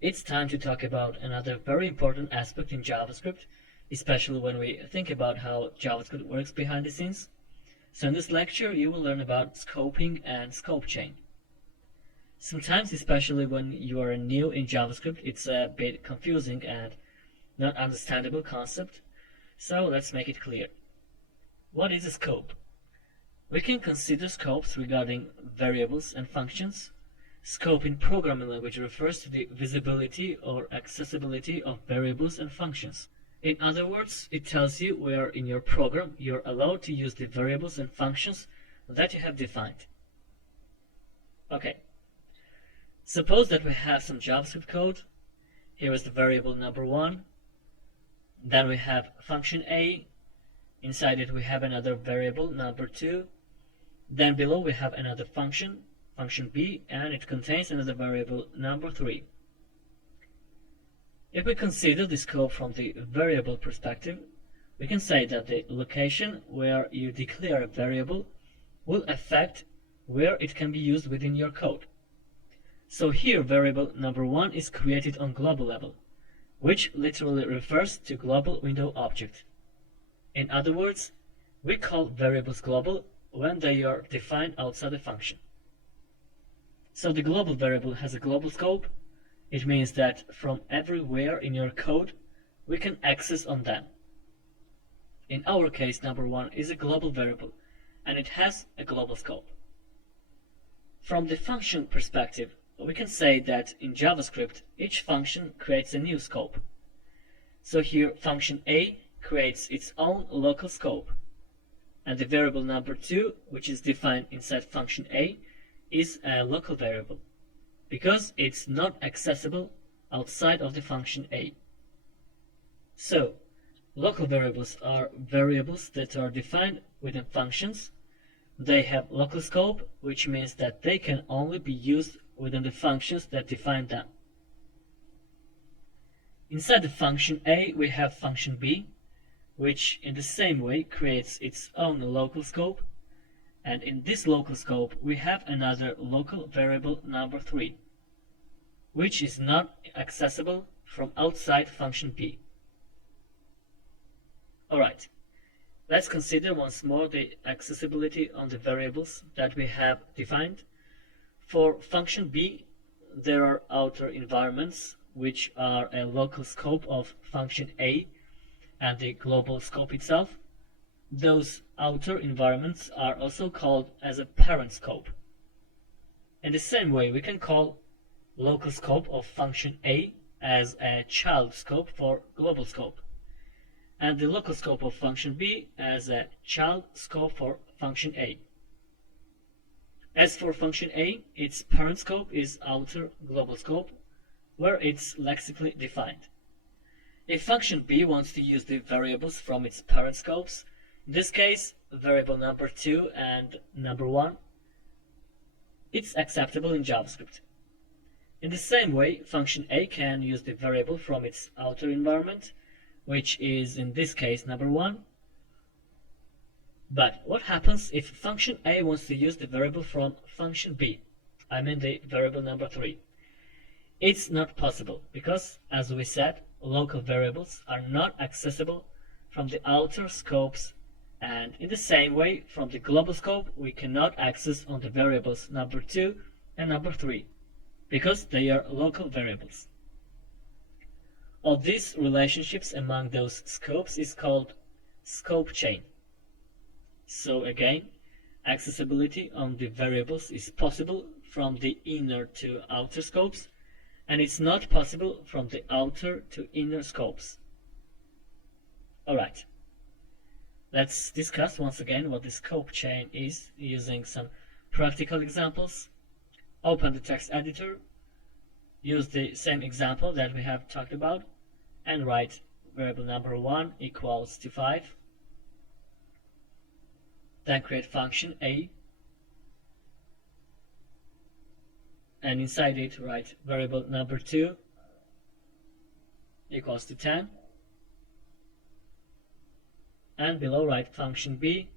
It's time to talk about another very important aspect in JavaScript, especially when we think about how JavaScript works behind the scenes. So in this lecture, you will learn about scoping and scope chain. Sometimes, especially when you are new in JavaScript, it's a bit confusing and not understandable concept. So let's make it clear. What is a scope? We can consider scopes regarding variables and functions. Scope in programming language refers to the visibility or accessibility of variables and functions. In other words, it tells you where in your program you're allowed to use the variables and functions that you have defined. Okay, suppose that we have some JavaScript code. Here is the variable number 1. Then we have function A. Inside it we have another variable number 2. Then below we have another function B, and it contains another variable number 3. If we consider the scope from the variable perspective, we can say that the location where you declare a variable will affect where it can be used within your code. So here variable number 1 is created on global level, which literally refers to global window object. In other words, we call variables global when they are defined outside a function. So the global variable has a global scope. It means that from everywhere in your code, we can access on them. In our case, number 1 is a global variable, and it has a global scope. From the function perspective, we can say that in JavaScript, each function creates a new scope. So here, function A creates its own local scope, and the variable number 2, which is defined inside function A, is a local variable, because it's not accessible outside of the function A. So, local variables are variables that are defined within functions. They have local scope, which means that they can only be used within the functions that define them. Inside the function A, we have function B, which in the same way creates its own local scope, and in this local scope we have another local variable number 3, which is not accessible from outside function B. Alright, let's consider once more the accessibility on the variables that we have defined. For function B, there are outer environments, which are a local scope of function A and the global scope itself. Those outer environments are also called as a parent scope. In the same way, we can call local scope of function A as a child scope for global scope, and the local scope of function B as a child scope for function A. As for function A, its parent scope is outer global scope, where it's lexically defined. If function B wants to use the variables from its parent scopes, in this case, variable number 2 and number 1, it's acceptable in JavaScript. In the same way, function A can use the variable from its outer environment, which is in this case number 1. But what happens if function A wants to use the variable from function B? I mean the variable number 3. It's not possible because, as we said, local variables are not accessible from the outer scopes, and in the same way, from the global scope, we cannot access on the variables number 2 and number 3 because they are local variables. All these relationships among those scopes is called scope chain. So again, accessibility on the variables is possible from the inner to outer scopes, and it's not possible from the outer to inner scopes. Alright, let's discuss once again what the scope chain is using some practical examples. Open the text editor, use the same example that we have talked about, and write variable number 1 equals to 5. Then create function A, and inside it write variable number 2 equals to 10, and below write function B,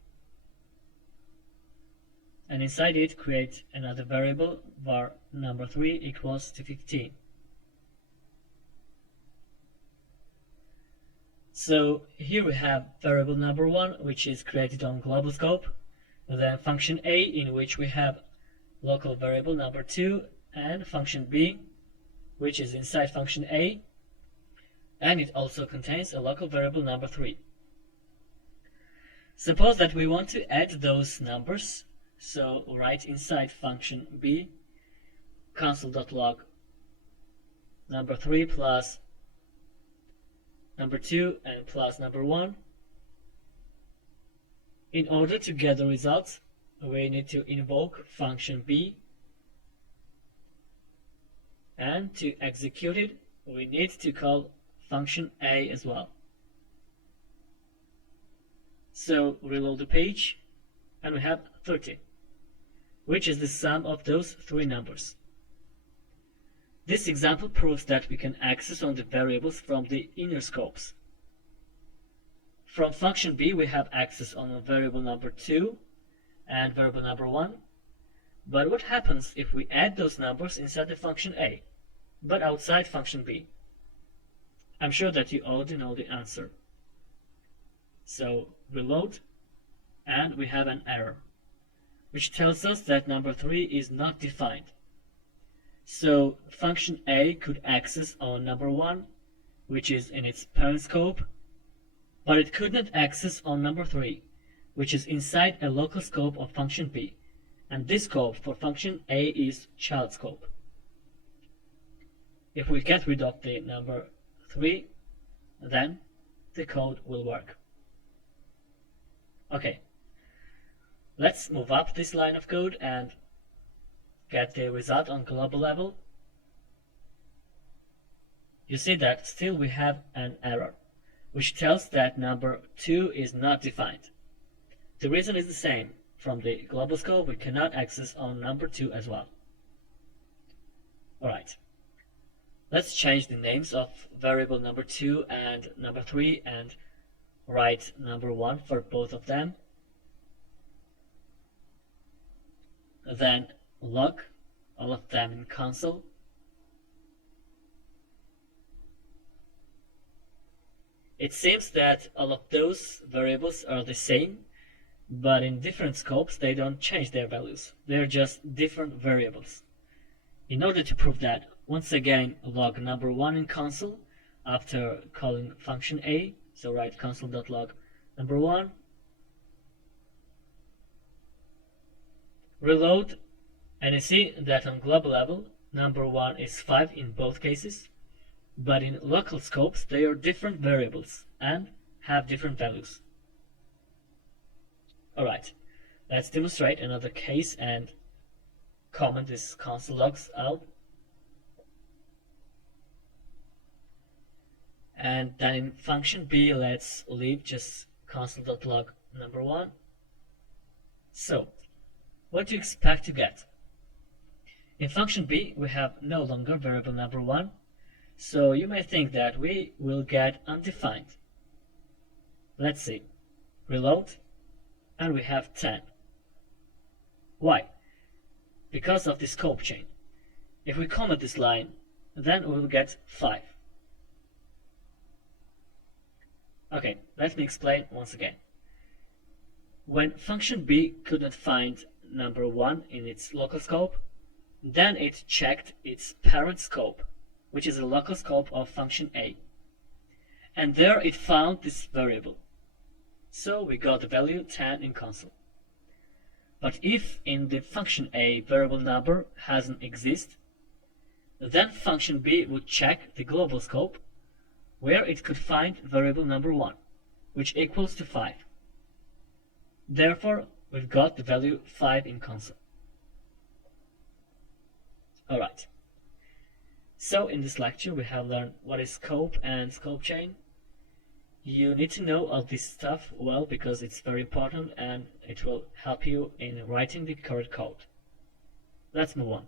and inside it create another variable var number 3 equals to 15. So here we have variable number 1, which is created on global scope, then function A, in which we have local variable number 2, and function B, which is inside function A, and it also contains a local variable number 3. Suppose that we want to add those numbers, so write inside function B console.log number 3 plus number 2 and plus number 1. In order to get the results, we need to invoke function B, and to execute it, we need to call function A as well. So reload the page, and we have 30, which is the sum of those 3 numbers. This example proves that we can access on the variables from the inner scopes. From function B, we have access on variable number 2 and variable number 1. But what happens if we add those numbers inside the function A, but outside function B? I'm sure that you already know the answer. So reload, and we have an error, which tells us that number 3 is not defined. So function A could access on number 1, which is in its parent scope, but it could not access on number 3, which is inside a local scope of function B, and this scope for function A is child scope. If we get rid of the number 3, then the code will work. Okay, let's move up this line of code and get the result on global level. You see that still we have an error, which tells that number 2 is not defined. The reason is the same. From the global scope, we cannot access on number 2 as well. Alright, let's change the names of variable number 2 and number 3 and write number 1 for both of them. Then log all of them in console. It seems that all of those variables are the same, but in different scopes they don't change their values. They're just different variables. In order to prove that, once again log number 1 in console after calling function A. So write console.log number 1. Reload, and you see that on global level number 1 is 5 in both cases, but in local scopes they are different variables and have different values. Alright, let's demonstrate another case and comment this console logs out. And then in function B, let's leave just console.log number 1. So, what do you expect to get? In function B, we have no longer variable number 1, so you may think that we will get undefined. Let's see. Reload, and we have 10. Why? Because of the scope chain. If we comment this line, then we will get 5. Okay, let me explain once again. When function B couldn't find number 1 in its local scope, then it checked its parent scope, which is a local scope of function A. And there it found this variable. So we got the value 10 in console. But if in the function A variable number hasn't exist, then function B would check the global scope, where it could find variable number 1, which equals to 5. Therefore, we've got the value 5 in console. Alright, so in this lecture we have learned what is scope and scope chain. You need to know all this stuff well because it's very important and it will help you in writing the correct code. Let's move on.